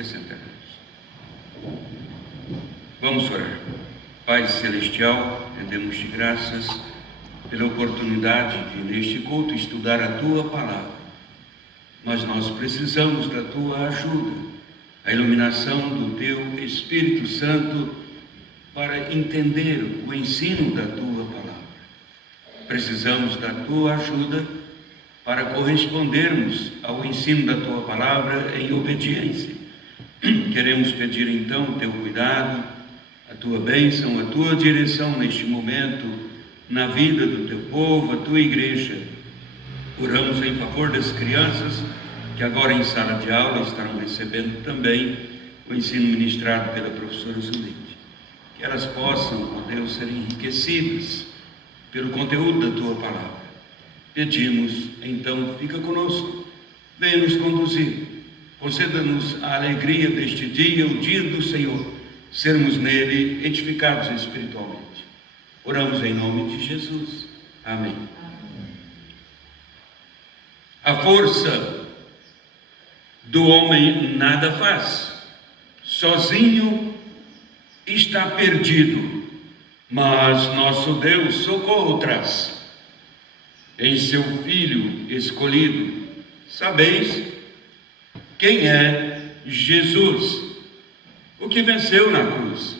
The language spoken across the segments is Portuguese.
acrescentaremos. Vamos orar. Pai Celestial, rendemos-te graças pela oportunidade de, neste culto, estudar a Tua Palavra. Mas nós precisamos da Tua ajuda, a iluminação do Teu Espírito Santo para entender o ensino da Tua Palavra. Precisamos da Tua ajuda para correspondermos ao ensino da Tua Palavra em obediência. Queremos pedir então o Teu cuidado, a Tua bênção, a Tua direção neste momento, na vida do Teu povo, a Tua igreja. Oramos em favor das crianças que agora em sala de aula estarão recebendo também o ensino ministrado pela professora Zulite. Que elas possam, ó Deus, ser enriquecidas pelo conteúdo da Tua Palavra. Pedimos, então, fica conosco, venha nos conduzir, conceda-nos a alegria deste dia, o dia do Senhor, sermos nele edificados espiritualmente. Oramos em nome de Jesus. Amém. A força do homem nada faz, sozinho está perdido, mas nosso Deus socorro traz. Em seu Filho escolhido, sabeis quem é Jesus, o que venceu na cruz,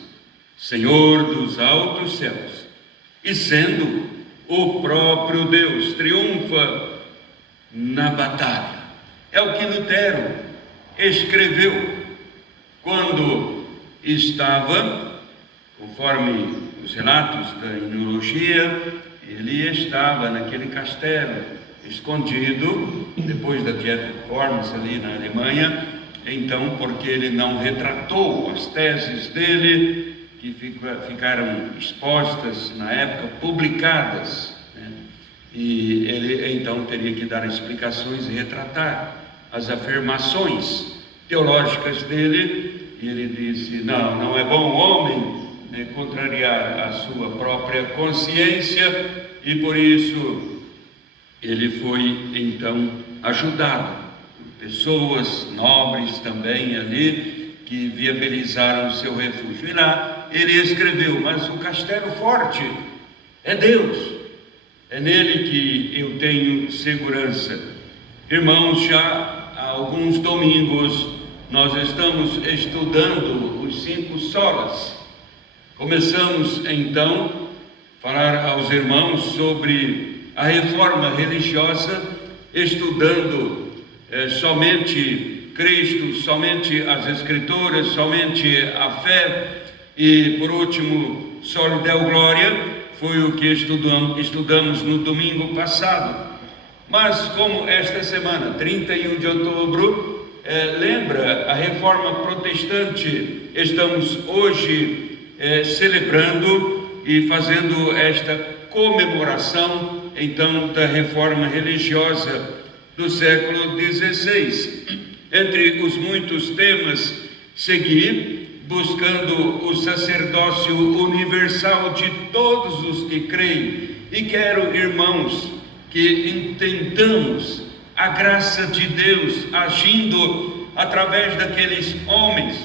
Senhor dos altos céus, e sendo o próprio Deus, triunfa na batalha. É o que Lutero escreveu quando estava, conforme os relatos da enologia, ele estava naquele castelo, escondido, depois da Dieta de Worms ali na Alemanha, então, porque ele não retratou as teses dele, que ficaram expostas na época, publicadas, né? E ele então teria que dar explicações e retratar as afirmações teológicas dele, e ele disse, não é bom o homem contrariar a sua própria consciência, e por isso ele foi então ajudado por pessoas nobres também ali, que viabilizaram o seu refúgio. E lá ele escreveu, mas o castelo forte é Deus, é nele que eu tenho segurança. Irmãos, já há alguns domingos nós estamos estudando os 5 solas. Começamos então a falar aos irmãos sobre a reforma religiosa, estudando somente Cristo, somente as Escrituras, somente a fé, e por último, Soli Deo Glória, foi o que estudamos no domingo passado. Mas como esta semana, 31 de outubro, lembra a reforma protestante, estamos hoje celebrando e fazendo esta comemoração, então, da reforma religiosa do século XVI. Entre os muitos temas, seguir buscando o sacerdócio universal de todos os que creem. E quero, irmãos, que entendamos a graça de Deus agindo através daqueles homens,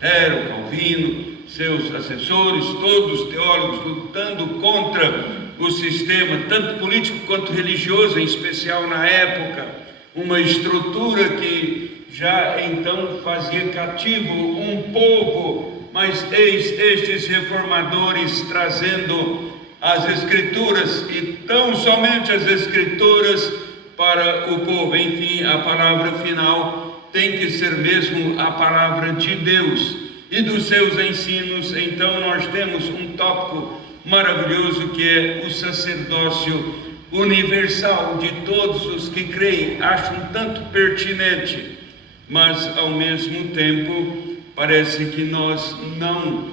Lutero, Calvino, seus assessores, todos teólogos, lutando contra o sistema, tanto político quanto religioso, em especial na época, uma estrutura que já então fazia cativo um povo, mas eis estes reformadores trazendo as Escrituras, e tão somente as Escrituras para o povo. Enfim, a palavra final tem que ser mesmo a palavra de Deus. E dos seus ensinos, então, nós temos um tópico maravilhoso que é o sacerdócio universal de todos os que creem. Acho um tanto pertinente, mas ao mesmo tempo parece que nós não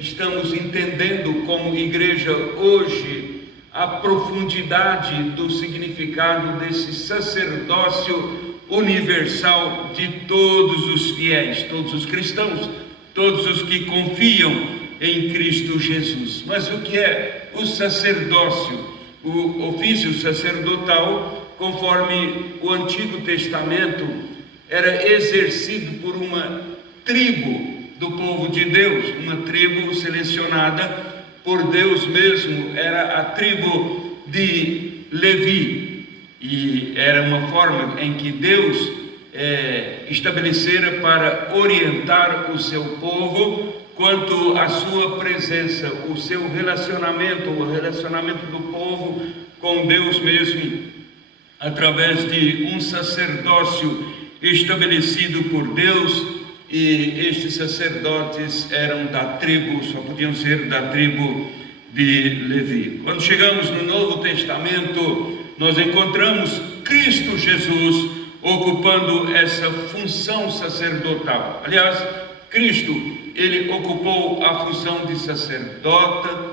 estamos entendendo como igreja hoje a profundidade do significado desse sacerdócio universal de todos os fiéis, todos os cristãos, todos os que confiam em Cristo Jesus. Mas o que é o sacerdócio? O ofício sacerdotal, conforme o Antigo Testamento era exercido por uma tribo do povo de Deus, uma tribo selecionada por Deus mesmo, era a tribo de Levi, e era uma forma em que Deus estabelecera para orientar o seu povo quanto à sua presença, o seu relacionamento, o relacionamento do povo com Deus mesmo, através de um sacerdócio estabelecido por Deus. E estes sacerdotes eram da tribo, só podiam ser da tribo de Levi. Quando chegamos no Novo Testamento, nós encontramos Cristo Jesus ocupando essa função sacerdotal. Aliás, Cristo, ele ocupou a função de sacerdota,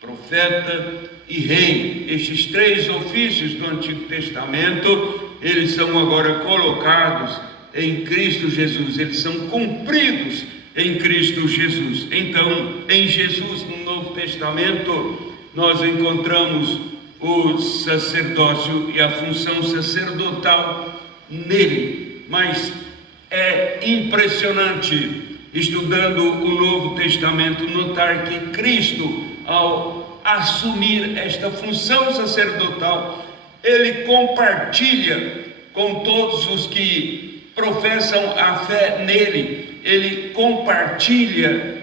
profeta e rei. Estes três ofícios do Antigo Testamento, eles são agora colocados em Cristo Jesus, eles são cumpridos em Cristo Jesus. Então, em Jesus, no Novo Testamento, nós encontramos o sacerdócio e a função sacerdotal nele. Mas é impressionante, estudando o Novo Testamento, notar que Cristo, ao assumir esta função sacerdotal, ele compartilha com todos os que professam a fé nele, ele compartilha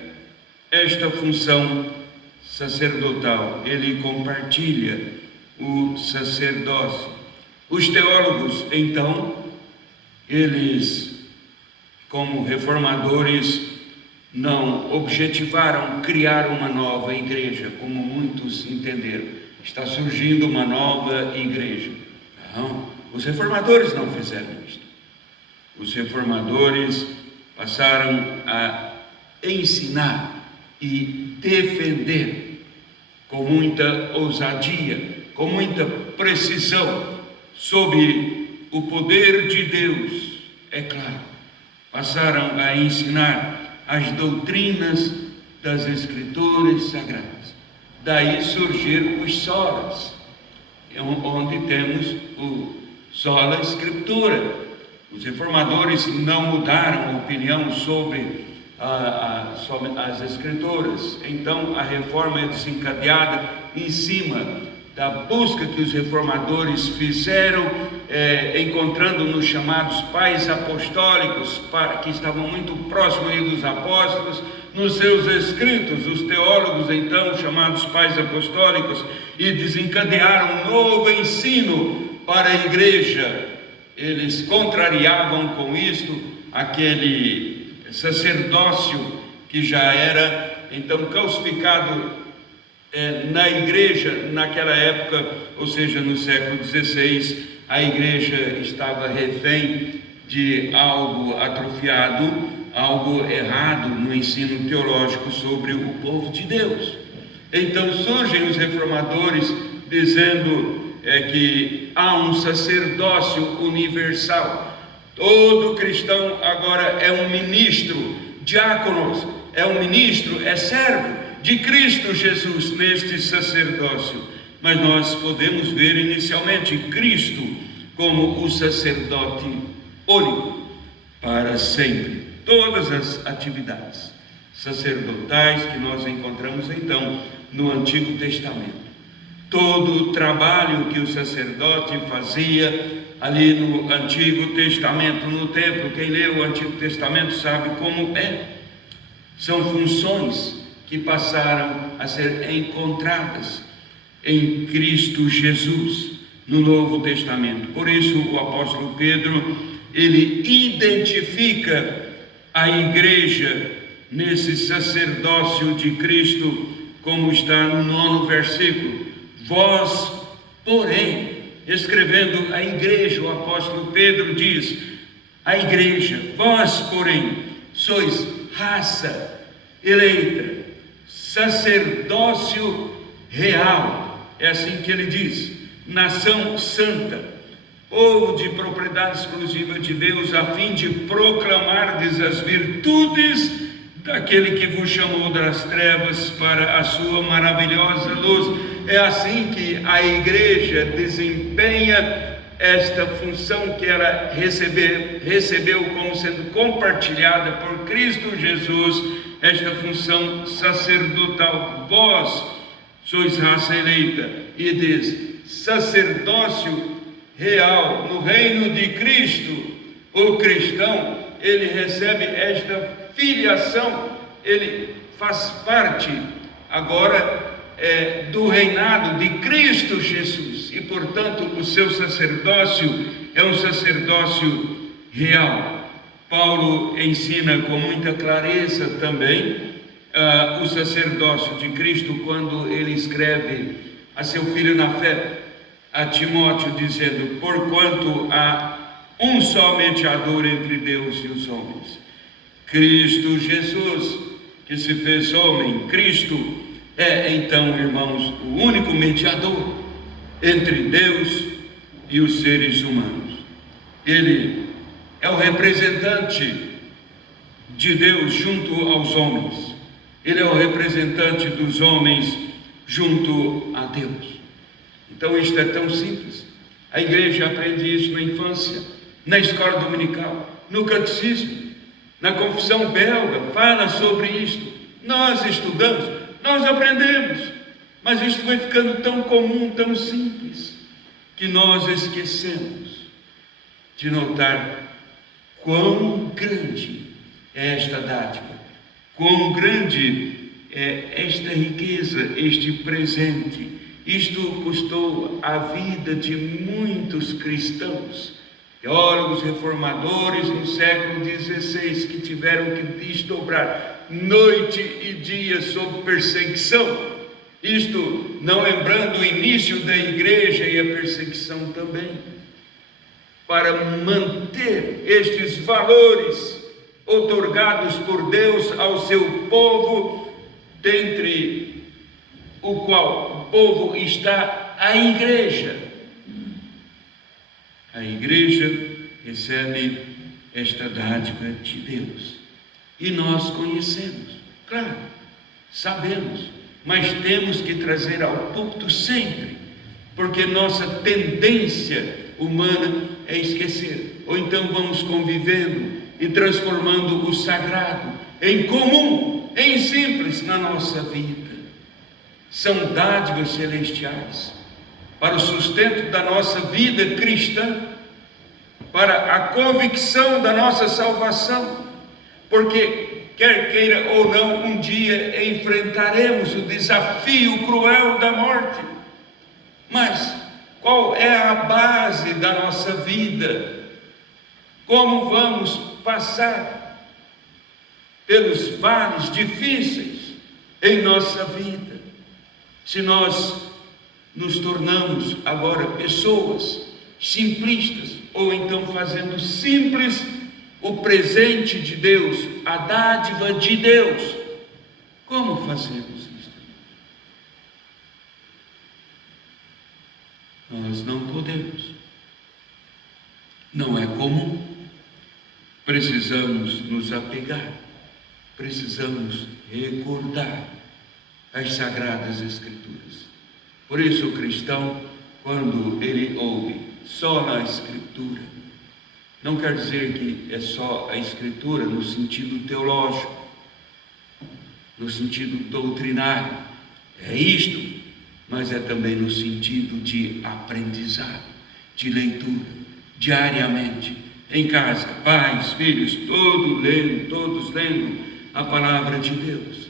esta função sacerdotal, ele compartilha o sacerdócio. Os teólogos, então, eles, como reformadores, não objetivaram criar uma nova igreja, como muitos entenderam. Está surgindo uma nova igreja. Não, os reformadores não fizeram isto. Os reformadores passaram a ensinar e defender com muita ousadia, com muita precisão, sob o poder de Deus, é claro, passaram a ensinar as doutrinas das Escrituras Sagradas. Daí surgiram os solas, onde temos o sola Escritura. Os reformadores não mudaram a opinião sobre as Escrituras. Então a reforma é desencadeada em cima da busca que os reformadores fizeram, encontrando nos chamados pais apostólicos, que estavam muito próximos dos apóstolos, nos seus escritos, os teólogos então chamados pais apostólicos, e desencadearam um novo ensino para a igreja. Eles contrariavam com isto aquele sacerdócio que já era então calcificado na igreja naquela época, ou seja, no século XVI. A igreja estava refém de algo atrofiado, algo errado no ensino teológico sobre o povo de Deus. Então surgem os reformadores dizendo que há um sacerdócio universal. Todo cristão agora é um ministro, diáconos, é um ministro, é servo de Cristo Jesus neste sacerdócio. Mas nós podemos ver inicialmente Cristo como o sacerdote único para sempre. Todas as atividades sacerdotais que nós encontramos então no Antigo Testamento, todo o trabalho que o sacerdote fazia ali no Antigo Testamento, no templo, quem lê o Antigo Testamento sabe como é. São funções que passaram a ser encontradas em Cristo Jesus no Novo Testamento. Por isso o apóstolo Pedro, ele identifica a igreja nesse sacerdócio de Cristo, como está no 9º versículo. Vós, porém, escrevendo a igreja, o apóstolo Pedro diz, a igreja, vós, porém, sois raça eleita, sacerdócio real, é assim que ele diz, nação santa, povo de propriedade exclusiva de Deus, a fim de proclamardes as virtudes daquele que vos chamou das trevas para a sua maravilhosa luz. É assim que a igreja desempenha esta função que ela recebeu como sendo compartilhada por Cristo Jesus, esta função sacerdotal. Vós sois raça eleita, e diz sacerdócio real no reino de Cristo. O cristão, ele recebe esta filiação, ele faz parte agora do reinado de Cristo Jesus, e portanto o seu sacerdócio é um sacerdócio real. Paulo ensina com muita clareza também o sacerdócio de Cristo quando ele escreve a seu filho na fé, a Timóteo, dizendo: porquanto há um só mediador entre Deus e os homens, Cristo Jesus, que se fez homem. Cristo é então, irmãos, o único mediador entre Deus e os seres humanos. Ele é o representante de Deus junto aos homens. Ele é o representante dos homens junto a Deus. Então isto é tão simples. A igreja aprende isso na infância, na escola dominical, no catecismo, na confissão belga, fala sobre isto. Nós estudamos, nós aprendemos, mas isto vai ficando tão comum, tão simples, que nós esquecemos de notar quão grande é esta dádiva, quão grande é esta riqueza, este presente. Isto custou a vida de muitos cristãos, teólogos reformadores no século XVI, que tiveram que desdobrar noite e dia sob perseguição. Isto não lembrando o início da igreja e a perseguição também, para manter estes valores outorgados por Deus ao seu povo, dentre o qual o povo está a igreja. A igreja recebe esta dádiva de Deus, e nós conhecemos, claro, sabemos, mas temos que trazer ao púlpito sempre, porque nossa tendência humana é esquecer, ou então vamos convivendo e transformando o sagrado em comum, em simples na nossa vida. São dádivas celestiais para o sustento da nossa vida cristã, para a convicção da nossa salvação, porque quer queira ou não, um dia enfrentaremos o desafio cruel da morte. Mas qual é a base da nossa vida? Como vamos passar pelos vales difíceis em nossa vida, se nós nos tornamos agora pessoas simplistas, ou então fazendo simples o presente de Deus, a dádiva de Deus? Como fazemos isso? Nós não podemos, não é comum. Precisamos nos apegar, precisamos recordar as Sagradas Escrituras. Por isso o cristão, quando ele ouve só na Escritura, não quer dizer que é só a Escritura no sentido teológico, no sentido doutrinário, é isto, mas é também no sentido de aprendizado, de leitura, diariamente, em casa, pais, filhos, todos lendo a palavra de Deus,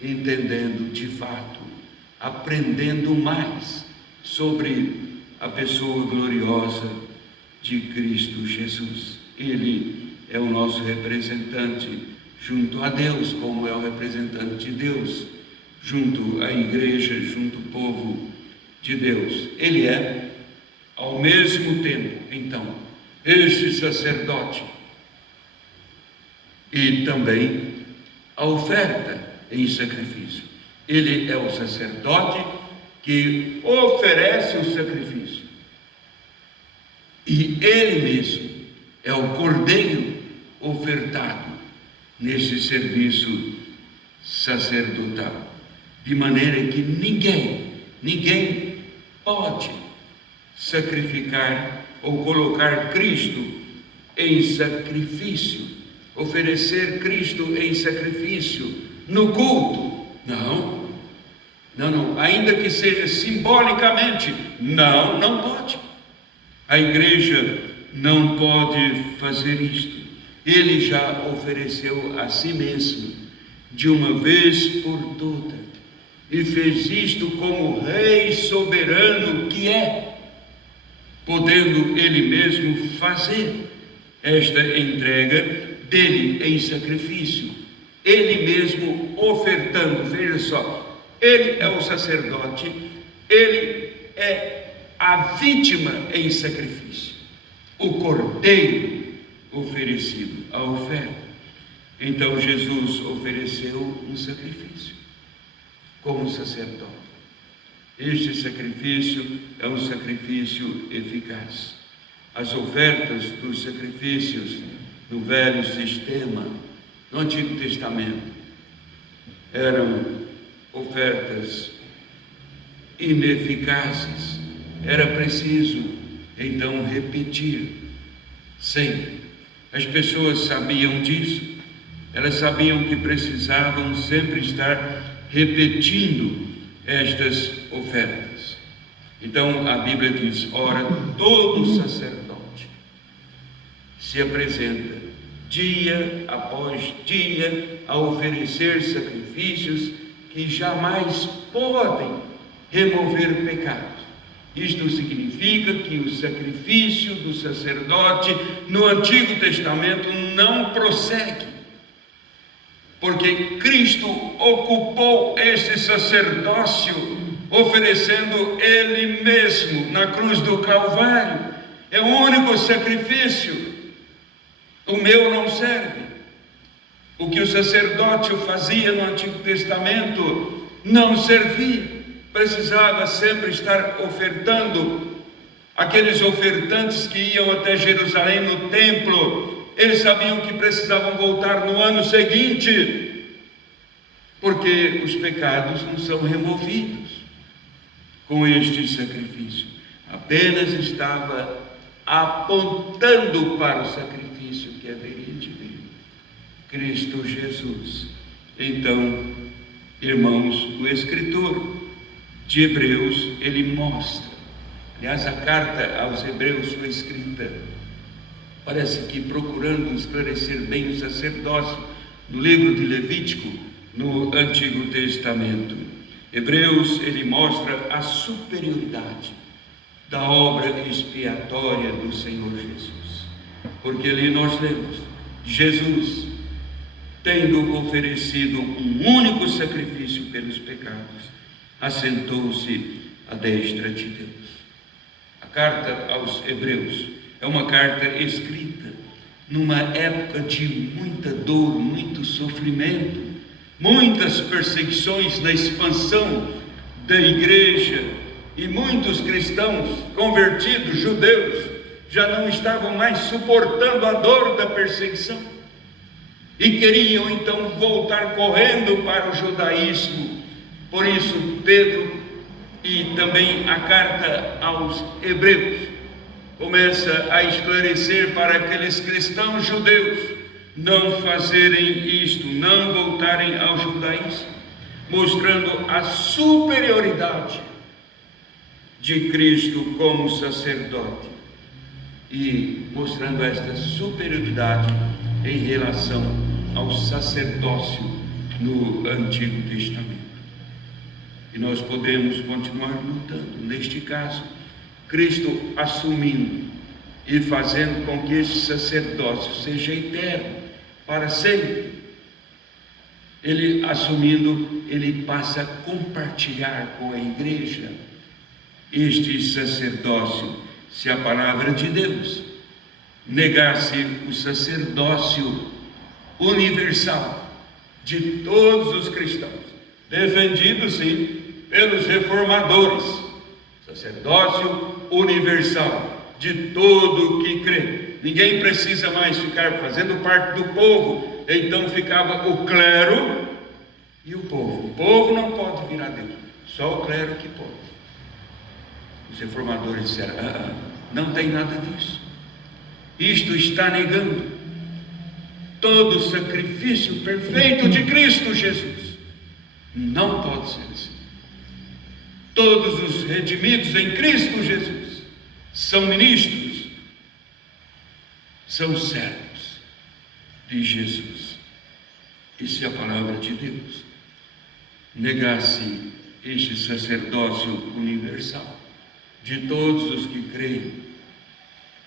entendendo de fato, aprendendo mais sobre a pessoa gloriosa de Cristo Jesus. Ele é o nosso representante junto a Deus, como é o representante de Deus junto à igreja, junto ao povo de Deus. Ele é, ao mesmo tempo, então, este sacerdote e também a oferta em sacrifício. Ele é o sacerdote que oferece o sacrifício, e ele mesmo é o cordeiro ofertado nesse serviço sacerdotal, de maneira que ninguém pode sacrificar ou colocar Cristo em sacrifício, oferecer Cristo em sacrifício no culto. Não, não, não, ainda que seja simbolicamente, não pode. A igreja não pode fazer isto. Ele já ofereceu a si mesmo, de uma vez por todas, e fez isto como Rei soberano que é, podendo Ele mesmo fazer esta entrega dele em sacrifício, Ele mesmo ofertando. Veja só, Ele é o sacerdote, Ele é a vítima em sacrifício, o cordeiro oferecido, a oferta. Então Jesus ofereceu um sacrifício como sacerdote. Este sacrifício é um sacrifício eficaz. As ofertas dos sacrifícios do velho sistema, no Antigo Testamento, eram ofertas ineficazes. Era preciso então repetir sempre. As pessoas sabiam disso, elas sabiam que precisavam sempre estar repetindo estas ofertas. Então a Bíblia diz: ora, todo sacerdote se apresenta dia após dia a oferecer sacrifícios que jamais podem remover pecados. Isto significa que o sacrifício do sacerdote no Antigo Testamento não prossegue, porque Cristo ocupou este sacerdócio, oferecendo Ele mesmo na cruz do Calvário. É o único sacrifício. O meu não serve. O que o sacerdote fazia no Antigo Testamento não servia. Precisava sempre estar ofertando. Aqueles ofertantes que iam até Jerusalém no templo, eles sabiam que precisavam voltar no ano seguinte, porque os pecados não são removidos com este sacrifício. Apenas estava apontando para o sacrifício que haveria de vir, Cristo Jesus. Então, irmãos, o escritor de Hebreus, ele mostra, aliás, a carta aos Hebreus foi escrita, parece que procurando esclarecer bem o sacerdócio, no livro de Levítico, no Antigo Testamento. Hebreus, ele mostra a superioridade da obra expiatória do Senhor Jesus, porque ali nós lemos: Jesus, tendo oferecido um único sacrifício pelos pecados, assentou-se à destra de Deus. A carta aos Hebreus é uma carta escrita numa época de muita dor, muito sofrimento, muitas perseguições na expansão da igreja, e muitos cristãos convertidos, judeus, já não estavam mais suportando a dor da perseguição e queriam então voltar correndo para o judaísmo. Por isso Pedro, e também a carta aos Hebreus, começa a esclarecer para aqueles cristãos judeus não fazerem isto, não voltarem ao judaísmo, mostrando a superioridade de Cristo como sacerdote e mostrando esta superioridade em relação ao sacerdócio no Antigo Testamento. E nós podemos continuar lutando, neste caso, Cristo assumindo e fazendo com que este sacerdócio seja eterno, para sempre. Ele assumindo, ele passa a compartilhar com a igreja este sacerdócio. Se a palavra de Deus negasse o sacerdócio universal de todos os cristãos, defendido sim pelos reformadores, sacerdócio universal de todo que crê, ninguém precisa mais ficar fazendo parte do povo. Então ficava o clero e o povo não pode vir a Deus, só o clero que pode. Os reformadores disseram: Não tem nada disso. Isto está negando todo o sacrifício perfeito de Cristo Jesus. Não pode ser assim. Todos os redimidos em Cristo Jesus são ministros, são servos de Jesus. Isso é a palavra de Deus. Negasse este sacerdócio universal de todos os que creem,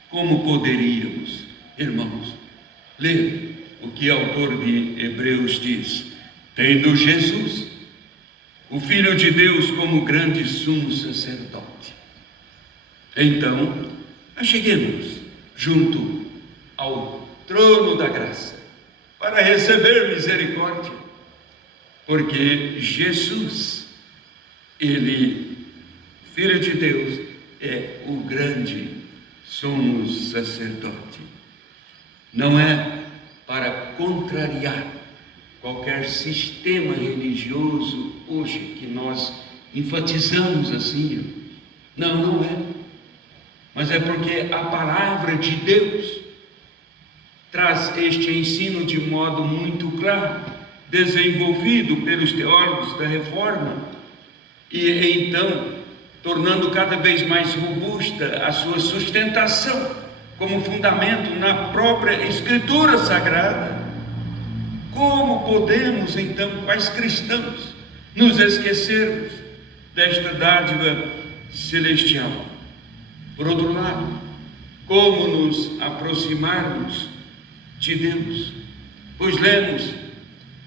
como poderíamos, irmãos, ler o que o autor de Hebreus diz? Tendo Jesus, o Filho de Deus, como grande sumo sacerdote, então acheguemos junto ao trono da graça para receber misericórdia, porque Jesus, Ele, Filho de Deus, é o grande sumo sacerdote. Não é para contrariar qualquer sistema religioso hoje que nós enfatizamos assim. Não é. Mas é porque a palavra de Deus traz este ensino de modo muito claro, desenvolvido pelos teólogos da Reforma, e então tornando cada vez mais robusta a sua sustentação como fundamento na própria Escritura Sagrada. Como podemos então, quais cristãos, nos esquecermos desta dádiva celestial? Por outro lado, como nos aproximarmos de Deus? Pois lemos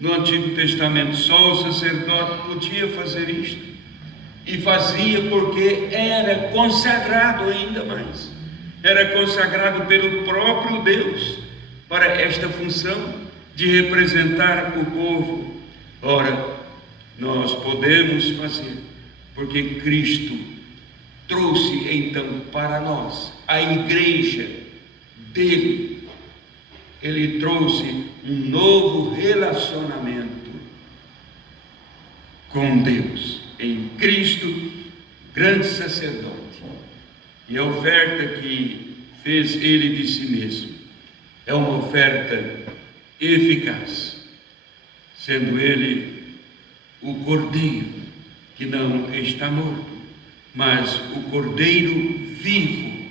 no Antigo Testamento, só o sacerdote podia fazer isto, e fazia porque era consagrado ainda mais, era consagrado pelo próprio Deus para esta função de representar o povo. Ora, nós podemos fazer, porque Cristo trouxe então para nós a igreja dele. Ele trouxe um novo relacionamento com Deus em Cristo, grande sacerdote. E a oferta que fez ele de si mesmo é uma oferta eficaz, sendo ele o Cordeiro que não está morto, mas o Cordeiro vivo.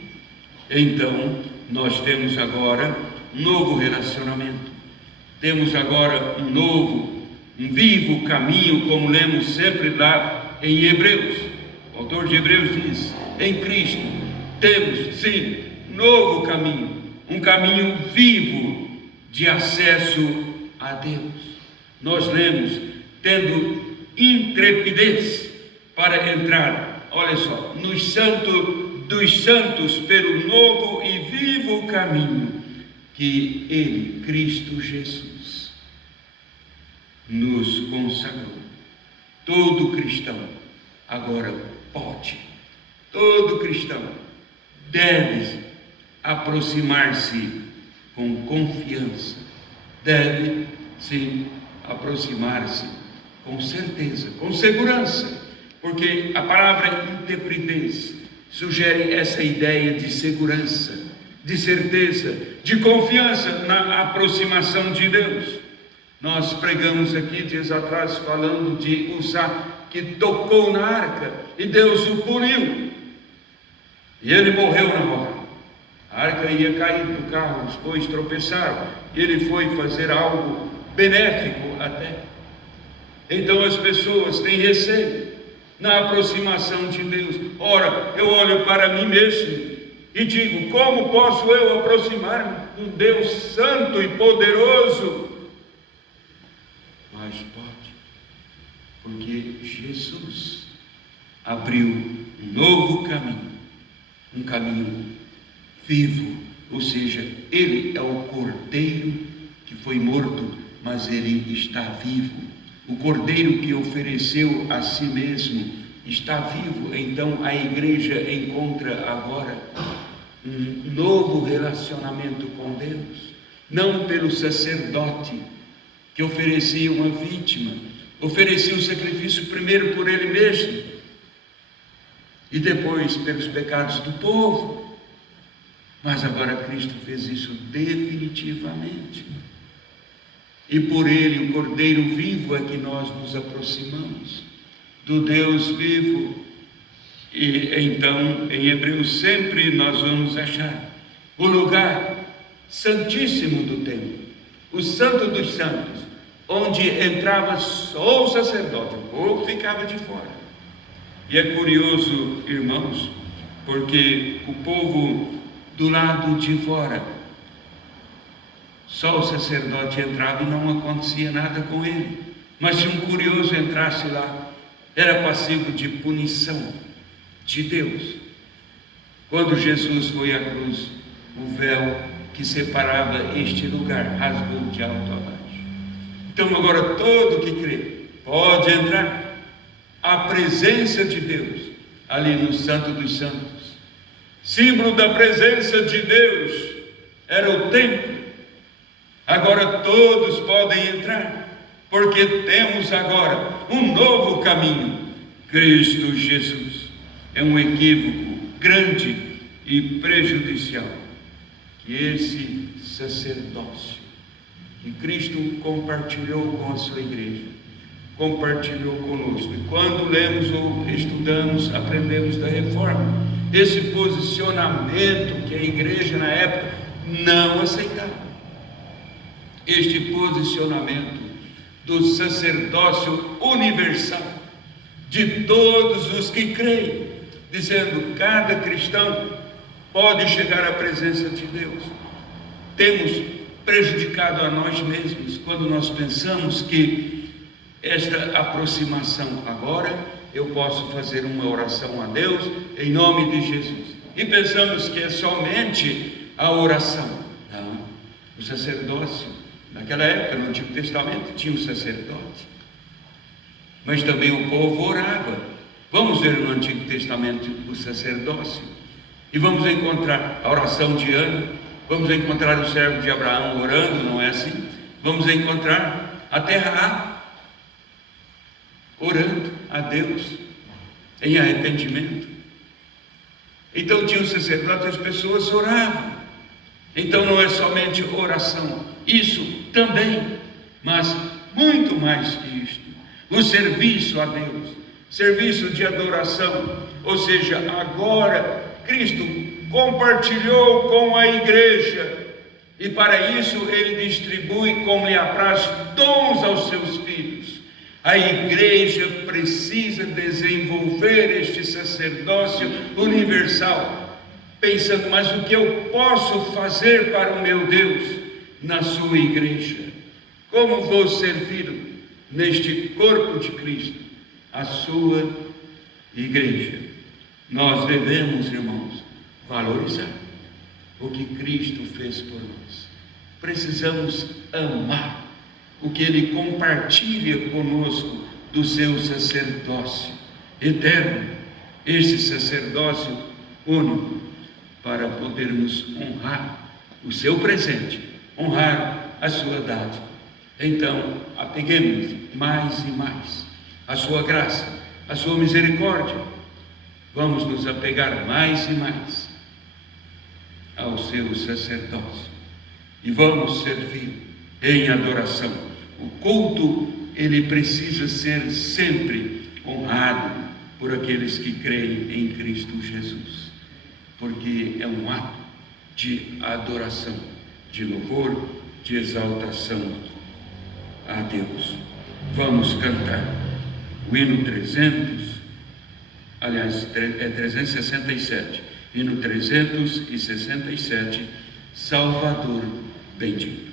Então nós temos agora um novo relacionamento, temos agora um vivo caminho, como lemos sempre lá em Hebreus. O autor de Hebreus diz: em Cristo temos sim novo caminho, um caminho vivo de acesso a Deus. Nós lemos, tendo intrepidez para entrar, olha só, no santo dos santos, pelo novo e vivo caminho que ele, Cristo Jesus, nos consagrou. Todo cristão agora pode, todo cristão deve aproximar-se com confiança, deve sim aproximar-se com certeza, com segurança, porque a palavra intrepidez sugere essa ideia de segurança, de certeza, de confiança na aproximação de Deus. Nós pregamos aqui dias atrás falando de Uzá, que tocou na arca e Deus o puniu e ele morreu na hora. A arca ia cair do carro, os bois tropeçaram, ele foi fazer algo benéfico até. Então as pessoas têm receio na aproximação de Deus. Ora, eu olho para mim mesmo e digo: como posso eu aproximar-me do Deus santo e poderoso? Mas pode, porque Jesus abriu um novo caminho, um caminho vivo, ou seja, ele é o Cordeiro que foi morto, mas ele está vivo. O Cordeiro que ofereceu a si mesmo está vivo. Então a igreja encontra agora um novo relacionamento com Deus, não pelo sacerdote que oferecia uma vítima, oferecia o sacrifício primeiro por ele mesmo e depois pelos pecados do povo. Mas agora Cristo fez isso definitivamente. E por Ele, o Cordeiro vivo, é que nós nos aproximamos do Deus vivo. E então, em Hebreus, sempre nós vamos achar o lugar santíssimo do templo, o Santo dos Santos, onde entrava só o sacerdote, o povo ficava de fora. E é curioso, irmãos, porque o povo do lado de fora, só o sacerdote entrava e não acontecia nada com ele. Mas se um curioso entrasse lá, era passível de punição de Deus. Quando Jesus foi à cruz, o véu que separava este lugar rasgou de alto a baixo. Então agora todo que crê pode entrar à presença de Deus, ali no Santo dos Santos. Símbolo da presença de Deus era o templo. Agora todos podem entrar, porque temos agora um novo caminho, Cristo Jesus. É um equívoco grande e prejudicial que esse sacerdócio que Cristo compartilhou com a sua igreja, compartilhou conosco. E quando lemos ou estudamos, aprendemos da reforma, esse posicionamento que a igreja na época não aceitava. Este posicionamento do sacerdócio universal de todos os que creem, dizendo: cada cristão pode chegar à presença de Deus. Temos prejudicado a nós mesmos quando nós pensamos que esta aproximação, agora eu posso fazer uma oração a Deus em nome de Jesus, e pensamos que é somente a oração. Não, o sacerdócio, naquela época no Antigo Testamento tinha um sacerdote, mas também o povo orava. Vamos ver no Antigo Testamento o sacerdócio, e vamos encontrar a oração de Ana, vamos encontrar o servo de Abraão orando, não é assim? Vamos encontrar até Raá orando a Deus em arrependimento. Então tinha o sacerdote, as pessoas oravam. Então não é somente oração, isso também, mas muito mais que isto, o serviço a Deus, serviço de adoração. Ou seja, agora Cristo compartilhou com a igreja, e para isso Ele distribui como lhe apraz dons aos seus filhos. A igreja precisa desenvolver este sacerdócio universal, pensando: mas o que eu posso fazer para o meu Deus na sua igreja? Como vou servir neste corpo de Cristo, a sua igreja? Nós devemos, irmãos, valorizar o que Cristo fez por nós. Precisamos amar o que Ele compartilha conosco do seu sacerdócio eterno, este sacerdócio único, para podermos honrar o seu presente, honrar a sua dádiva. Então, apeguemos mais e mais a sua graça, a sua misericórdia. Vamos nos apegar mais e mais ao seu sacerdócio, e vamos servir em adoração. O culto, ele precisa ser sempre honrado por aqueles que creem em Cristo Jesus, porque é um ato de adoração, de louvor, de exaltação a Deus. Vamos cantar o hino 367, hino 367, Salvador bendito.